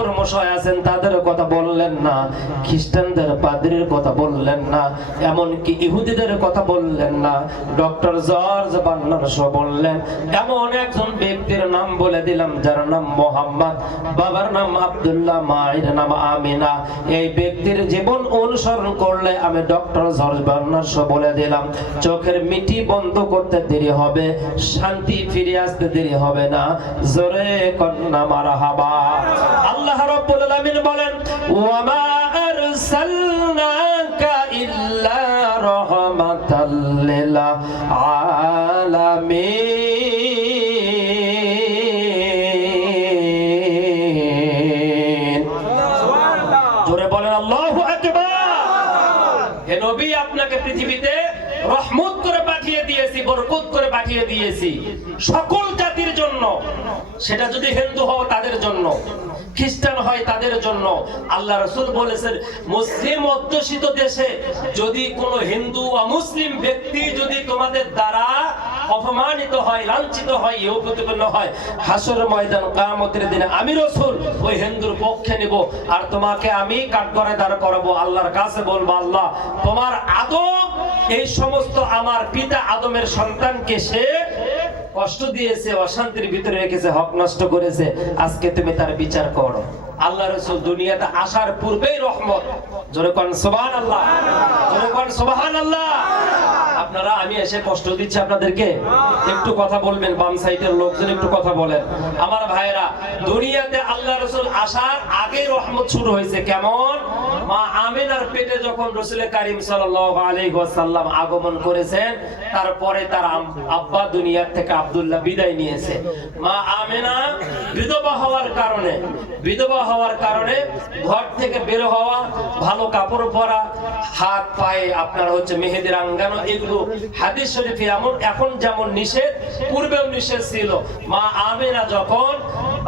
ঠাকুর মশাই আছেন, তাদের কথা বললেন না। খ্রিস্টানদের পাদ্রীর কথা বললেন না। এমনকি ইহুদিদের কথা বললেন না। ডক্টর জর্জ বান্নার শো বললেন, এমন একজন ব্যক্তির নাম বলে দিলাম, যার নাম মোহাম্মদ। বাবার নাম আব্দুল্লাহ, মায়ের নাম আমিনা। এই ব্যক্তির জীবন অনুসরণ করলে আমি ডক্টর জর্জ বান্নার শো বলে দিলাম। চোখের মিটি বন্ধ করতে দেরি হবে, শান্তি ফিরে আসতে দেরি হবে না। জোরে কন্যা মারা হাবা। আল্লাহ রাব্বুল আলামিন বলেন, ওয়ামা আরসালনাকা ইল্লা রাহমাতাল লিল আলামিন। জোরে বলেন, আল্লাহু আকবার! হে নবী, আপনাকে পৃথিবীতে রহমত করে পাঠিয়ে দিয়েছি, বরকত করে পাঠিয়ে দিয়েছি, সকল জাতির জন্য। সেটা যদি হিন্দু হও, তাদের জন্য। খ্রিস্টান হয় তাদের জন্য। আল্লাহ রসুল বলেছেন, মুসলিম অধ্যুষিত দেশে যদি কোনো হিন্দু অমুসলিম ব্যক্তি যদি তোমাদের দ্বারা অপমানিত হয়, লাঞ্ছিত হয় ইহ প্রতিপন্ন হয়, হাসর ময়দান কামতের দিনে আমি রসুল, ওই হিন্দুর পক্ষে নিব। আর তোমাকে আমি কাঠগড়ে দাঁড় করাবো, আল্লাহর কাছে বলব, আল্লাহ, তোমার আদম, এই সমস্ত আমার পিতা আদমের সন্তানকে সে কষ্ট দিয়েছে, অশান্তির ভিতরে রেখেছে, হক নষ্ট করেছে, আজকে তুমি তার বিচার করো। আল্লাহ রসুল দুনিয়াতে আসার পূর্বেই রহমত। জোরে কন সোবাহান আল্লাহ জোরে কন সোবাহান আল্লাহ আপনারা, আমি এসে কষ্ট দিচ্ছি আপনাদেরকে। একটু কথা বলবেন, বাম সাইডের লোকজন একটু কথা বলেন। আমার ভাইরা দুনিয়াতে আল্লাহ রসুল আসার আগে রহমত শুরু হয়েছে। কেমন? মা আমিনার পেটে যখন রসুল কারিম ওয়াসাল্লাম আগমন করেছেন, তারপরে তার আব্বা দুনিয়ার থেকে আব্দুল্লাহ বিদায় নিয়েছে। মা আমিনা বিধবা হওয়ার কারণে, বিধবা হওয়ার কারণে ঘর থেকে বের হওয়া, ভালো কাপড় পরা, হাত পায়ে আপনার হচ্ছে মেহেদির আঙ্গানো, এগুলো হাদিস শরীফে এমন এখন যেমন নিষেধ, পূর্বেও নিষেধ ছিল। মা আমিনা যখন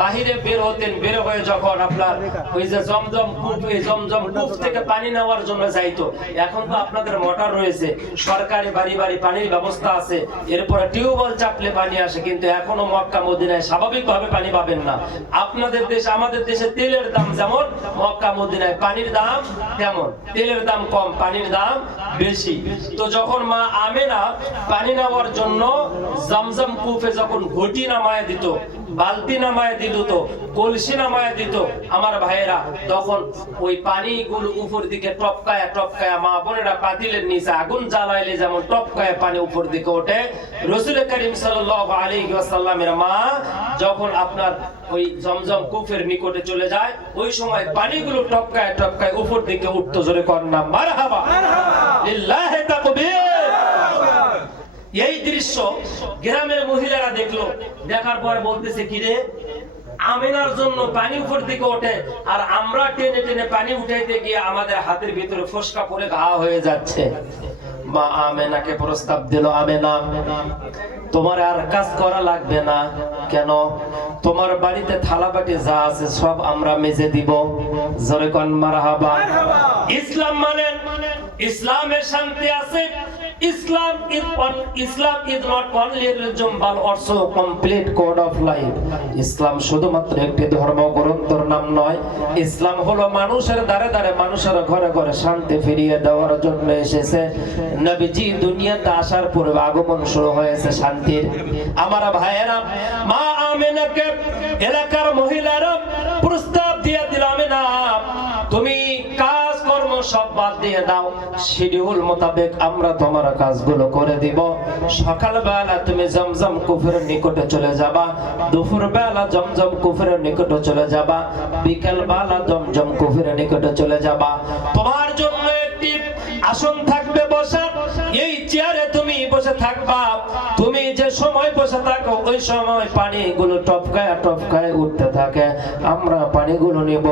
বাহিরে বের হতেন, বের হয়ে যখন আপনার ওই যে জমজম কূপ জমজম কূপ থেকে পানি নেওয়ার জন্য যাইতো। এখন তো আপনাদের মোটর রয়েছে, সরকারি বাড়ি বাড়ি পানির ব্যবস্থা আছে, এরপরে টিউবওয়েল চাপলে পানি আসে, কিন্তু এখনও মক্কা, মদিনায় স্বাভাবিকভাবে পানি পাবেন না। আপনাদের দেশে, আমাদের দেশে তেলের দাম যেমন, মক্কা, মদিনায় পানির দাম তেমন। তেলের দাম কম, পানির দাম বেশি। তো যখন মা আমেনা পানি নেওয়ার জন্য জমজম কূপে যখন ঘটি নামায় দিত বালতি নামায় দিত তো কলসি নামায় দিত। আমার ভাইয়েরা তখন ওই পানিগুলো উপর দিকে টপকায়া টপকায়া মা বোনেরা পাতিলের নিচে আগুন জ্বালাইলে যেমন টপকায়া পানি উপর দিকে ওঠে রসুল করিম সাল্লাল্লাহু আলাইহি ওয়াসাল্লামের মা যখন আপনার ওই জমজম কূপের নিকটে চলে যায় ওই সময় পানিগুলো টপকায় টপকায় উপর দিকে উঠতো জোরে কন্যা মারহাবা। লিল্লাহি তাকবীর। এই দৃশ্য গ্রামের মহিলারা দেখল। দেখার পর বলতেছে কি রে? আমিনার জন্য পানি উপর দিকে ওঠে আর আমরা টেনে টেনে পানি উঠাইতে গিয়ে আমাদের হাতের ভিতরে ফসকা পড়ে ঘা হয়ে যাচ্ছে। মা আমেনাকে প্রস্তাব দিল আমেনা তোমার আর কাজ করা লাগবে না। কেন? তোমার বাড়িতে থালা বাটি যা আছে সব আমরা মেজে দিব। জোরে কন মারহাবা। ইসলাম মানেন ইসলামের শান্তি আছে ইসলাম is on Islam is not only religion, but also complete code of life. ইসলাম শুধুমাত্র একটি ধর্ম গ্রন্থর নাম নয়। ইসলাম হলো মানুষের দ্বারে দ্বারে মানুষের ঘরে ঘরে শান্তি ফিরিয়ে দেওয়ার জন্য এসেছে। নবীজি দুনিয়াতে আসার পূর্বে আগমন শুরু হয়েছে শান্তির। আমার ভাইয়েরা, মা আমেনাকে এলাকার মহিলারা প্রস্তাব দিয়ে দিল, আমেনা বাদ দিয়ে দাও। শিডিউল মোতাবেক আমরা তোমার কাজগুলো করে দিব। সকালবেলা তুমি জমজম কুফের নিকটে চলে যাবা। দুপুর বেলা জমজম কুফের নিকটে চলে যাবা। বিকেল বেলা জমজম কুফের নিকটে চলে যাবা। তোমার জন্য একটি আসন থাকবে বসার। এই চেয়ারে তুমি বসে থাকবা। তুমি যে সময় বসে থাকো, ওই সময় পানিগুলো টপকায় টপকায় উঠতে থাকে। আমরা পানিগুলো নিব।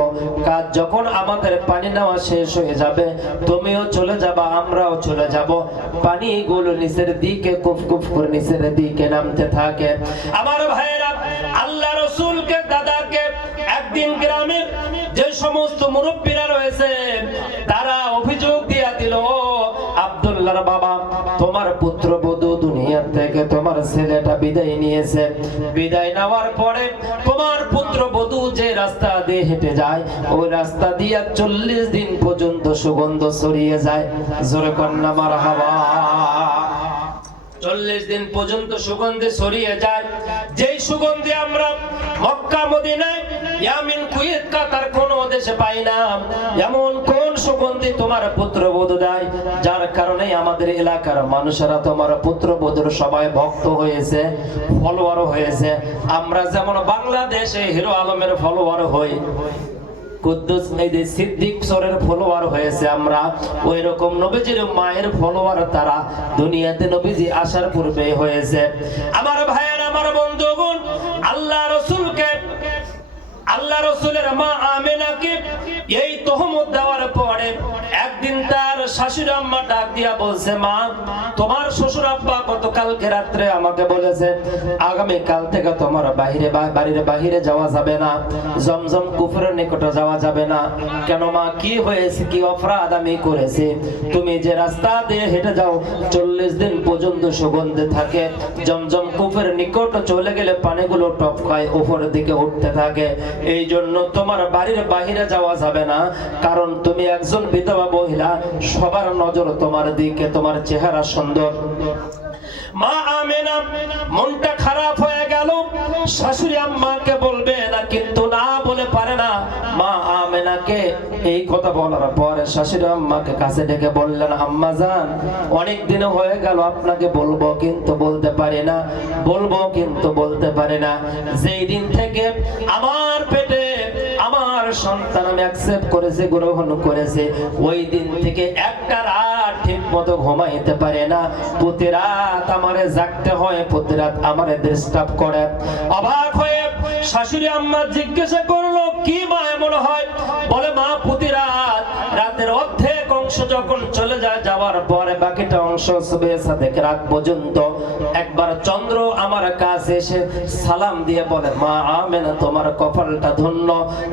কাজ যখন আমাদের পানি নেওয়া শেষ হয়ে যাবে তুমিও চলে যাবা, আমরাও চলে যাব। পানিগুলো নিচের দিকে কুফ কুফ করে নিচের দিকে নামতে থাকে। আমার ভাইয়েরা, আল্লাহ রসুল রসুলকে, দাদাকে, একদিন গ্রামের যে সমস্ত মুরব্বীরা রয়েছে, তারা অভিযোগ দিয়া দিল, "ও আব্দুল্লাহর বাবা তোমার পুত্র বধূ দুনিয়া থেকে তোমার ছেলেটা বিদায় নিয়েছে। বিদায় নেওয়ার পরে তোমার পুত্র বধূ যে রাস্তা দিয়ে হেঁটে যায়, ওই রাস্তা দিয়ে চল্লিশ দিন পর্যন্ত সুগন্ধ ছড়িয়ে যায়। জোরে কন্যা মার হাওয়া চল্লিশ দিন পর্যন্ত সুগন্ধি ছড়িয়ে যায়। যেই সুগন্ধে আমরা মক্কা মদিনায় ইয়ামিন কুয়েত কাতার কোন দেশে পাই না। এমন কোন সুগন্ধি তোমার পুত্র বধূ দেয়? যার কারণে আমাদের এলাকার মানুষেরা তোমার পুত্র বধূর সবাই ভক্ত হয়েছে ফলোয়ার হয়েছে। আমরা যেমন বাংলাদেশে হিরো আলমের ফলোয়ার হই, কুদ্দুস এই যে সিদ্দিক সরের ফলোয়ার হয়েছে আমরা ওই রকম নবীজির মায়ের ফলোয়ার তারা দুনিয়াতে নবীজি আসার পূর্বে হয়েছে। আমার ভাইয়ের, আমার বন্ধুগণ আল্লাহ রসুলের মা আমেনাকে এই তহমত দেওয়ার পরে একদিন তার শাশুড়ি আম্মা ডাক দিয়া বলছে, মা, তোমার শ্বশুর আব্বা গতকালকে রাত্রে আমাকে বলেছে আগামী কাল থেকে তোমার বাহিরে বাড়ির বাহিরে যাওয়া যাবে না, জমজম কুফরের নিকটে যাওয়া যাবে না। কেন মা, কি হয়েছে? কি অপরাধ আমি করেছি? তুমি যে রাস্তা দিয়ে হেঁটে যাও, চল্লিশ দিন পর্যন্ত সুগন্ধে থাকে। জমজম কুফের নিকট চলে গেলে পানিগুলো টপকায় উপরের দিকে উঠতে থাকে। এই জন্য তোমার বাড়ির বাহিরে যাওয়া যাবে না। কারণ তুমি একজন বিধবা মহিলা সবার নজর তোমার দিকে, তোমার চেহারা সুন্দর। মা আমেনা, মনটা খারাপ হয়ে গেল। শাশুড়ি আম্মাকে বলবে না কিন্তু না বলে পারে না। মা আমেনাকে এই কথা বলার পরে শাশুড়ি আম্মাকে কাছে ডেকে বললেন, আম্মা জান, অনেক দিন হয়ে গেল, আপনাকে বলব কিন্তু বলতে পারি না, বলব কিন্তু বলতে পারি না। যেই দিন থেকে আমার পেটে আমার সন্তান আমি অ্যাকসেপ্ট করেছে, গ্রহণ করেছে। ওই দিন থেকে একটা রাত ঠিক মতো ঘুমাইতে পারে না। প্রতি রাত আমারে জাগতে হয়, প্রতি রাত আমারে ডিস্টার্ব করে। অবাক হয়ে শাশুড়ি আম্মা জিজ্ঞাসা করল, কি মা এমন হয়? বলে, মা, প্রতি রাত রাতের অর্ধেক অংশ যখন চলে যায়, যাওয়ার পরে বাকিটা অংশ শুভেচ্ছা থেকে রাত পর্যন্ত একবার চন্দ্র আমার কাছে এসে সালাম দিয়ে বলে, মা আমেনা, তোমার কপালটা ধন্য।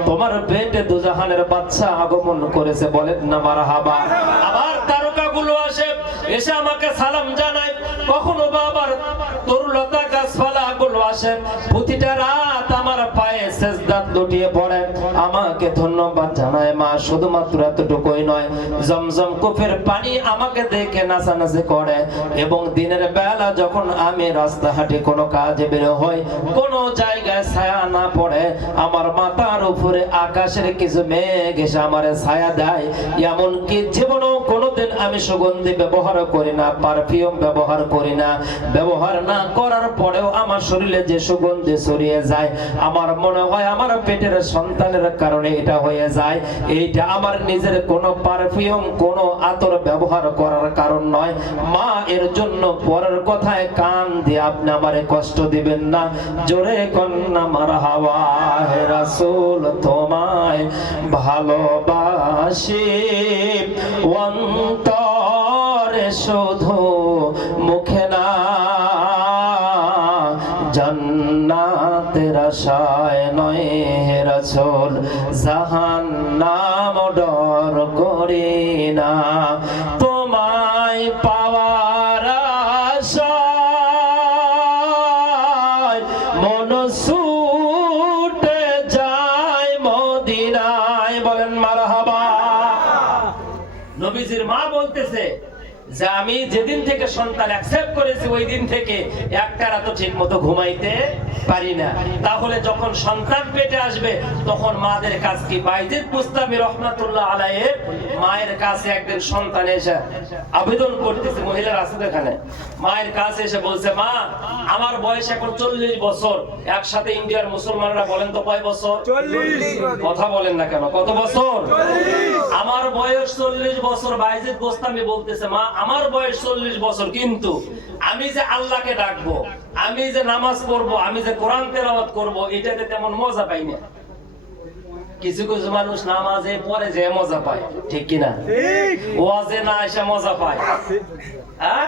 তোমার পেটে দুজাহানের বাচ্চা আগমন করেছে। বলেন না মার হাবা আবার তারকাগুলো আসে, এসে আমাকে সালাম জানায়। কখনো বা আবার তরুলতা গাছপালা আমাকে ধন্যবাদ জানায় মা, শুধুমাত্র এতটুকুই নয়, জমজম পানি আমাকে দেখে করে এবং দিনের বেলা যখন আমি রাস্তা হাঁটি কোনো কাজে বের হই, কোনো জায়গায় ছায়া না পড়ে, আমার মাথার উপরে আকাশের কিছু মেঘ এসে আমার ছায়া দেয়। এমনকি জীবনেও কোনোদিন আমি সুগন্ধি ব্যবহার করি না, পারফিউম ব্যবহার করি না। ব্যবহার না করার পরেও আমার শরীরে যে সুগন্ধি ছড়িয়ে যায়, আমার মনে হয় আমার পেটের সন্তানের কারণে এটা হয়ে যায়। এইটা আমার নিজের কোনো পারফিউম কোনো আতর ব্যবহার করার কারণ নয়। মা, এর জন্য পরের কথায় কান দিয়ে আপনি আমারে কষ্ট দিবেন না। জোরে কন্যা, মার হাওয়া রাসূল তোমায় ভালোবাসি। অন্তরে শুধু আশায় নয় হে রাসূল সন্তান অ্যাকসেপ্ট করেছি ওই দিন থেকে একটা রাত ঠিক মতো ঘুমাইতে পারি না। তাহলে যখন সন্তান পেটে আসবে, তখন মাদের কাজ কি? বাইজিদ মুস্তামি রহমাতুল্লাহ আলাইয়ের মায়ের কাছে একদিন সন্তান এসে আবেদন করতেছে মহিলার আছে এখানে। মায়ের কাছে এসে বলছে মা আমার বয়স এখন চল্লিশ বছর। একসাথে ইন্ডিয়ার মুসলমানরা বলেন তো কয় বছর? কথা বলেন না কেন কত বছর? আমার বয়স চল্লিশ বছর। বাইজিদ গোস্তামি বলতেছে মা আমার বয়স চল্লিশ বছর কিন্তু আমি যে আল্লাহকে ডাকবো আমি যে নামাজ পড়ব আমি যে কোরআন তেলাওয়াত করব এটাতে তেমন মজা পাই না কিছু কিছু মানুষ নামাজে পরে যে মজা পায় ঠিক কিনা? ওয়াজে না এসে মজা পায়। হ্যাঁ?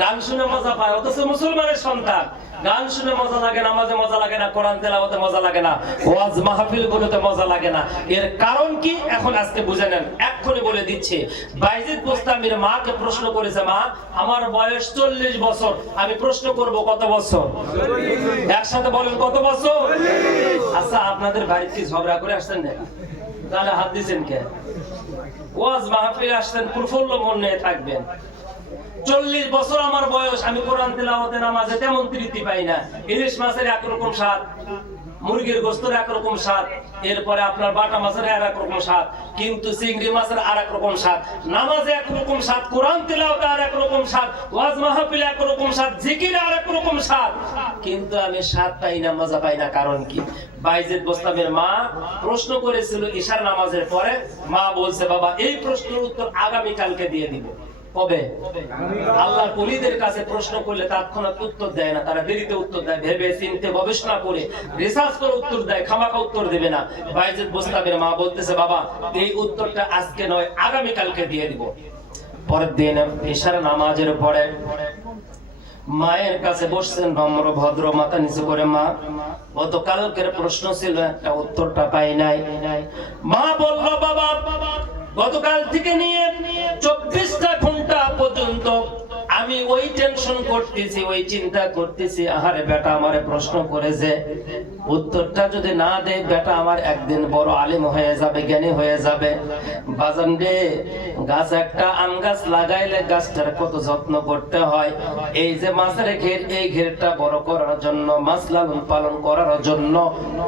গান শুনে মজা পায়, অথচ মুসলমানের সন্তান। গান শুনে মজা লাগে না নামাজে মজা লাগে না, কোরআন তেলাওয়াতে মজা লাগে না, ওয়াজ মাহফিল গুলোতে মজা লাগে না। এর কারণ কি? এখন আজকে বুঝে নেন, এক্ষুনি বলে দিচ্ছি। বাইজিদ গোস্তামির মাকে প্রশ্ন করেছে, মা, আমার বয়স চল্লিশ বছর, আমি প্রশ্ন করব কত বছর? একসাথে বলেন, কত বছর? আচ্ছা আপনাদের বাড়িতে ঝগড়া করে আসছেন না তাহলে হাত দিচ্ছেন কে? ওয়াজ মাহফিল আসছেন, প্রফুল্ল মন নিয়ে থাকবেন। চল্লিশ বছর আমার বয়স, আমি কোরআন তেলাওয়াতে নামাজে তেমন তৃপ্তি পাই না। ইলিশ মাছের একরকম স্বাদ, মুরগির গোস্তের একরকম স্বাদ, এরপরে আপনার বাটা মাছের আর এক রকম স্বাদ, কিন্তু চিংড়ি মাছের আর এক রকম স্বাদ, নামাজে একরকম স্বাদ, কোরআন তেলাওয়াতে আর এক রকম স্বাদ, ওয়াজ মাহফিলে একরকম স্বাদ, জিকিরে আর এক রকম স্বাদ। কিন্তু আমি স্বাদ পাই না, মজা পাই না, কারণ কি? বাইজেদ গোস্তামের মা প্রশ্ন করেছিল ঈশার নামাজের পরে, মা বলছে, বাবা, এই প্রশ্নের উত্তর আগামী কালকে দিয়ে দিব। পলিদের কাছে প্রশ্ন করলে উত্তর দেয় না। তারা দেরিতে উত্তর দেয়, ভেবে চিনতে গবেষণা করে রিসার্চ করে উত্তর দেয় উত্তর দেবে না। বাইজেদ মা বলতেছে, বাবা, এই উত্তরটা আজকে নয় আগামী কালকে দিয়ে দিব। পরের দিন ঈশার নামাজের পরে মায়ের কাছে বসছেন নম্র, ভদ্র, মাথা নিচু করে মা। গতকালকের প্রশ্ন ছিল, একটা উত্তরটা পাই নাই। মা বলল, বাবা গতকাল থেকে নিয়ে চব্বিশটা ঘণ্টা পর্যন্ত আমি ওই টেনশন করতেছি, ওই চিন্তা করতেছি, আহারে বেটা আমারে প্রশ্ন করেছে, উত্তরটা যদি না দেয়, বেটা আমার একদিন বড় আলিম হয়ে যাবে, জ্ঞানী হয়ে যাবে। বাজান রে, গাছ একটা আম গাছ লাগাইলে গাছটার কত যত্ন করতে হয়। এই যে মাছের ঘের, এই ঘেরটা বড় করার জন্য, মাছ লালন পালন করার জন্য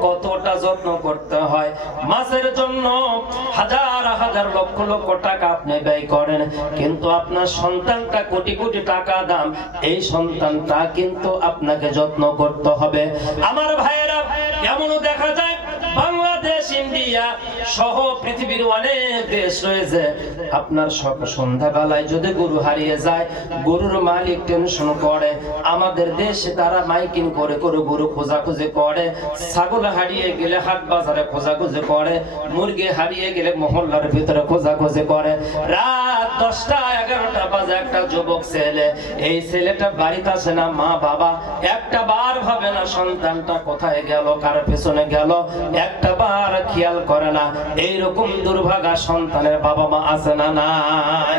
কতটা যত্ন করতে হয়। মাছের জন্য হাজার হাজার লক্ষ লক্ষ টাকা আপনি ব্যয় করেন, কিন্তু আপনার সন্তানটা কোটি কোটি টাকা দাম, এই সন্তানটা কিন্তু আপনাকে যত্ন করতে হবে। আমার ভাইয়েরা, এমনও দেখা যায়, বাংলাদেশ, ইন্ডিয়া সহ পৃথিবীর অনেক দেশ রয়েছে। আপনার সক- সন্ধ্যাবেলায় যদি গরু হারিয়ে যায়, গরুর মালিক টেনশন করে। আমাদের দেশে তারা মাইকিং করে করে গরু খোঁজাখুঁজি করে। ছাগল হারিয়ে গেলে হাট বাজারে খোঁজাখুঁজি করে। মুরগি হারিয়ে গেলে মহল্লার ভিতরে খোঁজাখুঁজি করে। রাত দশটা, এগারোটা বাজে একটা যুবক ছেলে। এই ছেলেটা বাড়িতে আসে না, মা, বাবা। একটা বার ভাবে না সন্তানটা কোথায় গেল, কার পেছনে গেল, একটা বার খেয়াল করে না। এইরকম দুর্ভাগা সন্তানের বাবা মা আছে না নাই?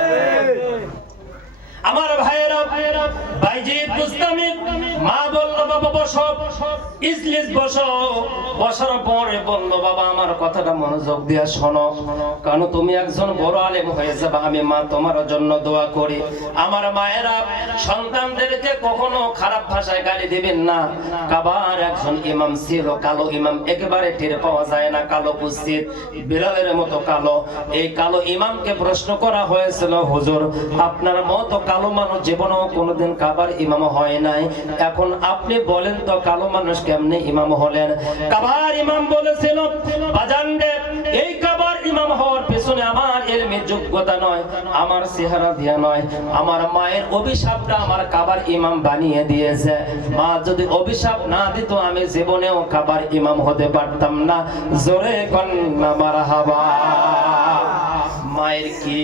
আমার ভাইয়েরা মা বলল, বাবা, বসো। ইজলিস বসো। বসার পরে বলল, বাবা, আমার কথাটা মনোযোগ শোনো। তুমি একজন বড় আলেম হয়ে যাবে। আমি মা তোমার জন্য দোয়া করি। আমার মায়েরা সন্তানদেরকে কখনো খারাপ ভাষায় গালি দিবেন না। কাবার একজন ইমাম ছিল, কালো ইমাম, একেবারে টের পাওয়া যায় না, কালো কুস্তির বিড়ালের মতো কালো। এই কালো ইমামকে প্রশ্ন করা হয়েছিল, হুজুর, আপনার মতো কালো মানুষ জীবনেও কোনোদিন কাবার ইমাম হয় নাই। এখন আপনি বলেন তো কালো মানুষ কেমনে ইমাম হলেন? কাবার ইমাম বলেছিল, বাজান এই কাবার ইমাম হওয়ার পেছনে আমার এলমের যোগ্যতা নয়, আমার চেহারা দিয়া নয়, আমার মায়ের অভিশাপটা আমার কাবার ইমাম বানিয়ে দিয়েছে। মা যদি অভিশাপ না দিত, আমি জীবনেও কাবার ইমাম হতে পারতাম না। জোরে কন্যা মারা হাবা মায়ের কি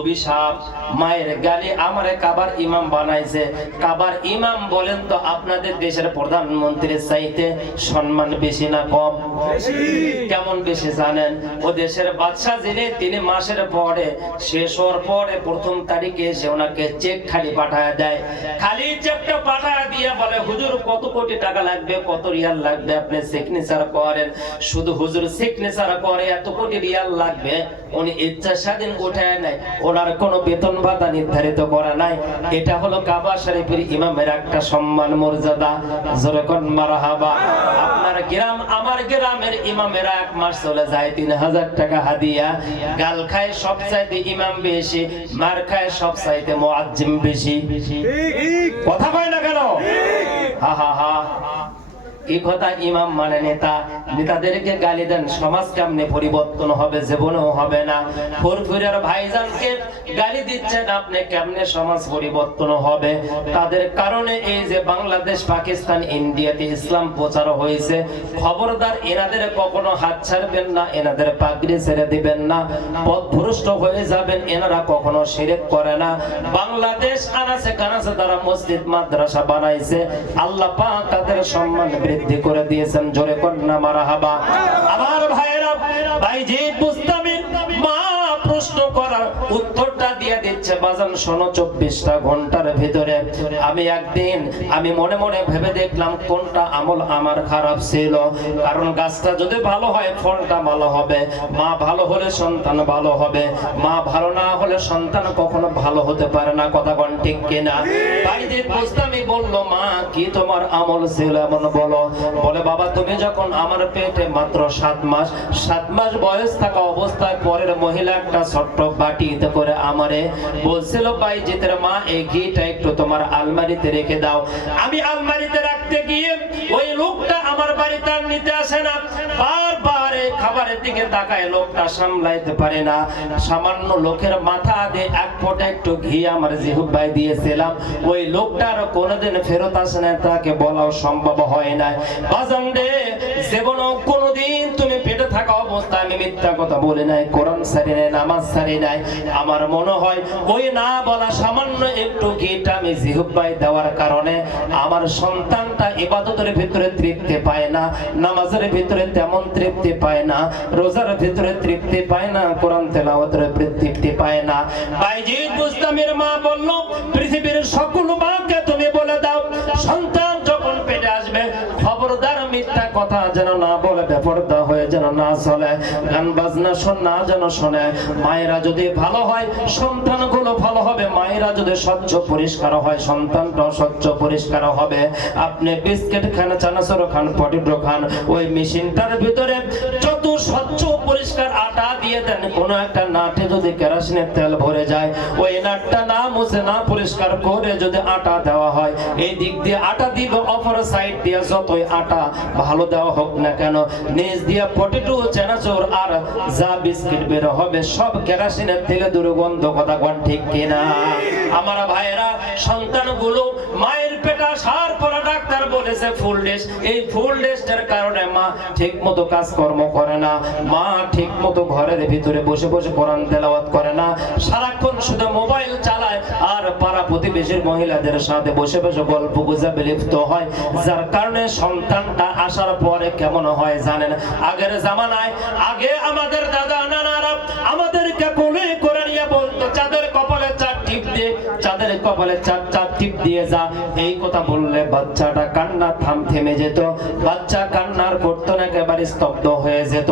অভিশাপ? মায়ের গালি আমারে কাবার ইমাম বানাইছে। কাবার ইমাম বলেন তো আপনাদের দেশের প্রধানমন্ত্রীর চাইতে সম্মান বেশি না কম? কেমন বেশি জানেন? ও দেশের বাদশাহ যিনি তিনি মাসের পরে শেষ হওয়ার পরে প্রথম তারিখে এসে ওনাকে চেক খালি পাঠায় দেয়। খালি চেকটা পাঠায় দিয়ে বলে হুজুর কত কোটি টাকা লাগবে? কত রিয়াল লাগবে? আপনি সিগনেচার করেন। শুধু হুজুর সিগনেচার করে এত কোটি রিয়াল লাগবে? উনি ইচ্ছা স্বাধীন উঠায় নেয় ওনার কোনো বেতন ভাতা নির্ধারিত করা নাই। এটা হলো কাবা শরীফের ইমামের একটা সম্মান মর্যাদা। যেরকম মারাহাবা। আপনার গ্রাম আমার গ্রামের ইমামেরা এক মাস চলে যায় তিন হাজার টাকা হাদিয়া। গাল খায় সব চাইতে ইমাম বেশি মার খায় সব চাইতে মোয়াজ্জিম বেশি কথা কয় না কেন? হা হা হা। এই কথা ইমাম মানে নেতা। নেতাদেরকে গালি দেন, সমাজ কেমনে পরিবর্তন হবে, জীবনেও হবে না। ফুরফুরের ভাইজানকে গালি দিচ্ছেন, আপনি কেমনে সমাজ পরিবর্তন হবে? তাদের কারণে এই যে বাংলাদেশ, পাকিস্তান, ইন্ডিয়াতে ইসলাম প্রচার হয়েছে, খবরদার এনাদের কখনো হাত ছাড়বেন না, এনাদের পাগড়ি ছেড়ে দিবেন না। পথভ্রষ্ট হয়ে যাবেন, এনারা কখনো শিরেক করে না। বাংলাদেশ আনাচে কানাচে তারা মসজিদ, মাদ্রাসা বানাইছে। আল্লাহ পাক তাদের সম্মান বৃদ্ধি করে দিয়েছেন জোরে কন্যা মারা হাবা আমার ভাইয়েরা ভাই প্রশ্ন করার উত্তরটা দিয়ে দিচ্ছে, বাজান শোনো চব্বিশটা ঘণ্টার ভিতরে। আমি একদিন, আমি মনে মনে ভেবে দেখলাম কোনটা আমল আমার খারাপ ছিল। কারণ গাছটা যদি ভালো হয়, ফলটা ভালো হবে। মা ভালো হলে সন্তান ভালো হবে। মা ভালো না হলে সন্তান কখনো ভালো হতে পারে না। কথা কোন ঠিক কিনা? বাইরে বুঝতামই বলল, মা, কি তোমার আমল ছিল এমন বলো। বলে, বাবা, তুমি যখন আমার পেটে মাত্র সাত মাস সাত মাস বয়স থাকা অবস্থায় পরের মহিলা একটা ছোট্ট বাটিতে করে আমারে বলছিল, ভাই জিতের মা, এই ঘিটা একটু তোমার আলমারিতে রেখে দাও। আমি আলমারিতে রাখতে গিয়ে ওই লোকটা আমার বাড়িতে আর নিতে আসে না। বারবার খাবারের দিকে তাকায়, লোকটা সামলাইতে পারে না। সামান্য লোকের মাথা দিয়ে এক ফোঁটা একটু ঘি আমার জিহুবাই দিয়েছিলাম। ওই লোকটার কোনোদিন ফেরত আসে না তাকে বলাও সম্ভব হয় না কোনোদিন তুমি থাকা অবস্থায় আমি মিথ্যা কথা বলে নাই, কোরআন সারি নাই, নামাজ সারি নাই। আমার মনে হয় ওই না বলা সামান্য একটু ঘিটা আমি জিহুবাই দেওয়ার কারণে আমার সন্তানটা ইবাদতের ভিতরে তৃপ্তি পায় না, নামাজের ভিতরে তেমন তৃপ্তি পায় না, রোজার ভিতরে তৃপ্তি পায় না, কোরআন তেলাওয়াতের তৃপ্তি পায় না। বাইজিদ বুস্তামের মা বলল, পৃথিবীর সকল মাকে তুমি বলে দাও, সন্তান কথা যেন না বলে, বেপরদা হয়ে যেন না চলে। গান বাজনা শোন না যেন শোনে। মায়েরা যদি ভালো হয় সন্তানগুলো ভালো হবে। মায়েরা যদি স্বচ্ছ, পরিষ্কার হয়, সন্তানটাও স্বচ্ছ, পরিষ্কার হবে। আপনি বিস্কিট খান, চানাচুর খান, পটেটো খান, ওই মেশিনটার ভিতরে যত স্বচ্ছ পরিষ্কার আটা দিয়ে দেন। কোন একটা নাটে যদি কেরাসিনের তেল ভরে যায়, ওই নাটটা না মুছে, না পরিষ্কার করে যদি আটা দেওয়া হয়, এই দিক দিয়ে আটা দিবে, অপর সাইড দিয়ে যতই আটা ভালো দেওয়া হোক না কেন, নিচ দিয়ে পটেটো চানাচুর আর যা বিস্কিট বের হবে, সব কেরাসিনের তেলে দুর্গন্ধ কথা ঠিক কিনা? আমার ভাইয়েরা, সন্তানগুলো মায়ের পেটা সার পরা ডাক্তার বলেছে ফুল ডেস এই ফুল ডেস্টের কারণে মা ঠিক মতো কাজকর্ম করে না। মা ঠিক মতো ঘরের ভিতরে বসে বসে কোরআন তেলাওয়াত করে না। সারাক্ষণ শুধু মোবাইল চালায় আর পাড়া প্রতিবেশীর মহিলাদের সাথে বসে বসে গল্প গুজবে লিপ্ত হয়। যার কারণে সন্তানটা আসার পরে কেমন হয় জানেন? আগের জামানায় আগে আমাদের দাদা, নানারা আমাদেরকে কোলে করে নিয়ে বলতো, চাঁদের কপালে চার টিপ দিয়ে চাঁদের কপালে চার চার টিপ দিয়ে যা। এই কথা বললে বাচ্চাটা কান্না থাম থেমে যেত। বাচ্চা কান্নার করতো না একেবারে স্তব্ধ হয়ে যেত।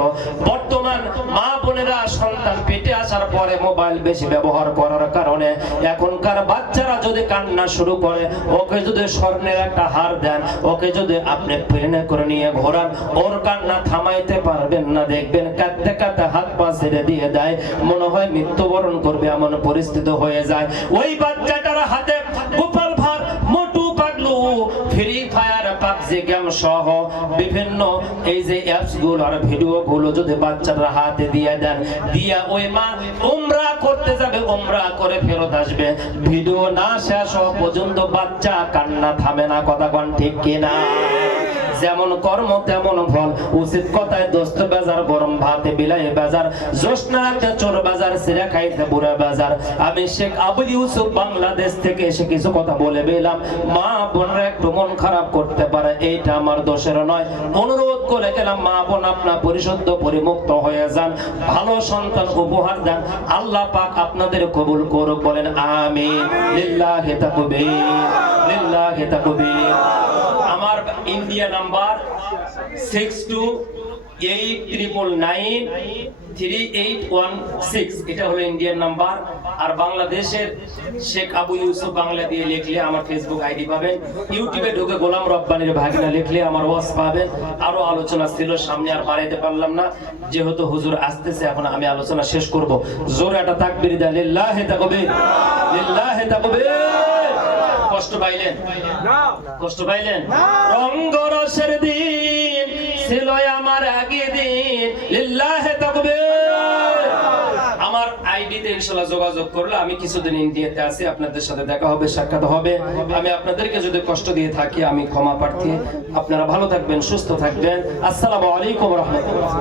বর্তমান মা বোনেরা সন্তান পেটে আসার পরে মোবাইল বেশি ব্যবহার করার কারণে এখনকার বাচ্চারা যদি কান্না শুরু করে, ওকে যদি স্বর্ণের একটা হার দেন, ওকে যদি আপনি প্লেনে করে নিয়ে ঘোরান, ওর কান্না থামাইতে পারবেন না। দেখবেন কাঁদতে কাঁদতে হাত পা ছেড়ে দিয়ে দেয়। মনে হয় মৃত্যুবরণ করবে, এমন পরিস্থিতি হয়ে যায়। ওই বাচ্চাটার হাতে Gopal Motu Free Fire PUBG game সহ বিভিন্ন এই যে অ্যাপসগুলো আর ভিডিও গুলো যদি বাচ্চারা হাতে দিয়ে দেন, দিয়া ওই মা উমরা করতে যাবে, উমরা করে ফেরত আসবে। ভিডিও না শেষ হওয়া পর্যন্ত বাচ্চা কান্না থামে না, কথা কোন ঠিক কিনা? যেমন কর্ম তেমন ফল। উচিত কথায় দোস্ত বাজার গরম ভাতে বিলাই বাজার। জোসনাতে চোর বাজার সিরা খাইতে বুড়া বাজার। আমি শেখ আবুল ইউসুফ বাংলাদেশ থেকে এসে কিছু কথা বলে বেলাম। মা বোনরা একটু মন খারাপ করতে পারে এইটা আমার দোষের নয়। অনুরোধ করে গেলাম মা বোন আপনার পরিশুদ্ধ পরিমুক্ত হয়ে যান। ভালো সন্তান উপহার দেন। আল্লাহ পাক আপনাদের কবুল করুক বলেন আমিন। লিল্লাহি তাকবীর লিল্লাহি তাকবীর। আমার India number six two eight triple nine three eight one six এটা হলো ইন্ডিয়ান নাম্বার আর বাংলাদেশের শেখ আবু ইউসুফ বাংলা দিয়ে লিখলে আমার ফেসবুক আইডি পাবেন। ইউটিউবে ঢুকে গোলাম রব্বানির ভাগনা লিখলে আমার ওয়াজ পাবেন। আরও আলোচনা ছিল, সামনে আর বাড়াইতে পারলাম না। যেহেতু হুজুর আসতেছে, এখন আমি আলোচনা শেষ করব। জোরে একটা তাকবির দেয় লিল্লাহে তাকবীর। লিল্লাহে তাকবীর। কষ্ট পাইলেন? কষ্ট পাইলেন? রঙ্গরসের দিন ছিল আমার আগে দিন। লিল্লাহে তাকবীর। আমার আইডিতে ইনশাআল্লাহ যোগাযোগ করলে আমি কিছুদিন ইন্ডিয়াতে আছি আপনাদের সাথে দেখা হবে সাক্ষাৎ হবে। আমি আপনাদেরকে যদি কষ্ট দিয়ে থাকি আমি ক্ষমা প্রার্থী। আপনারা ভালো থাকবেন সুস্থ থাকবেন। আসসালামু আলাইকুম রহমতুল্লাহ।